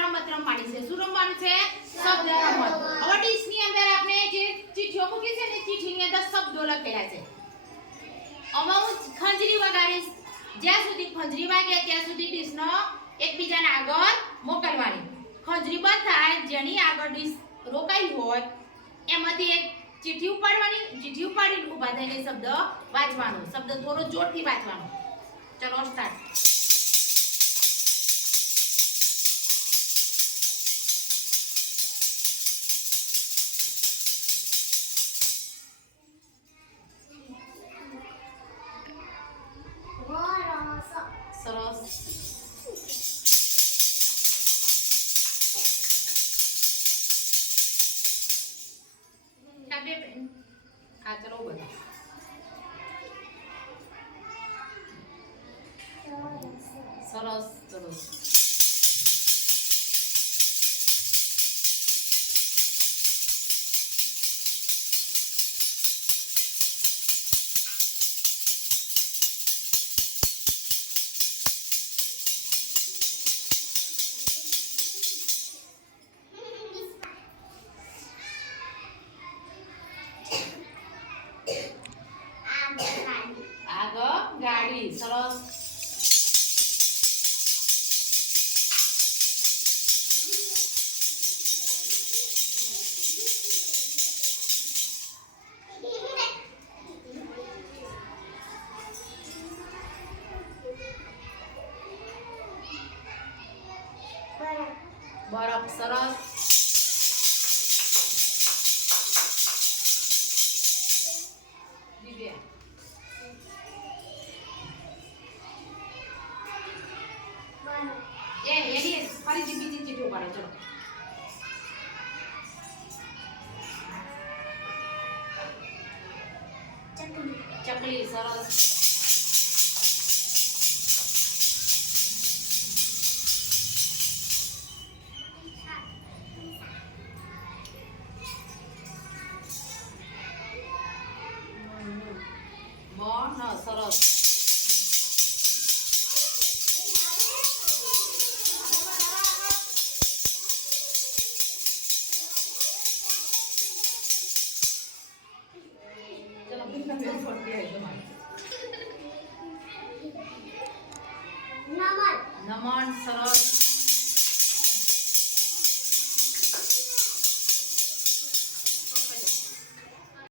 રમત રમવાની છે. શું રમવાનું છે? શબ્દ રમત. હવે ડીશની અંદર આપણે જે ચીઠીઓ મૂકી છે ને ચીઠીની અંદર શબ્દો લખેલા છે. હવે હું ખંજરી વગાડીશ. જ્યાં સુધી ખંજરી વાગે ત્યાં સુધી ડીશનો એકબીજાના આગળ મોકલવાની. ખંજરી બંધ થાય જેની આગળ ડીશ રોકાઈ હોય એમાંથી એક ચીઠી ઉપાડવાની. ચીઠી ઉપાડીને ઊભા થઈને શબ્દ વાંચવાનો. શબ્દ થોડો જોરથી વાંચવાનો. ચલો સ્ટાર્ટ. સરસ. આ ચલો બધા સરસ. સરસ. ગાડી. સરસ. બરફ. સરસ. દિવ્યા. એની ફરીથી બીજી ચીજો પાડો. ચલો. ચકલી. સરસ. સરસ. નમન. સરસ.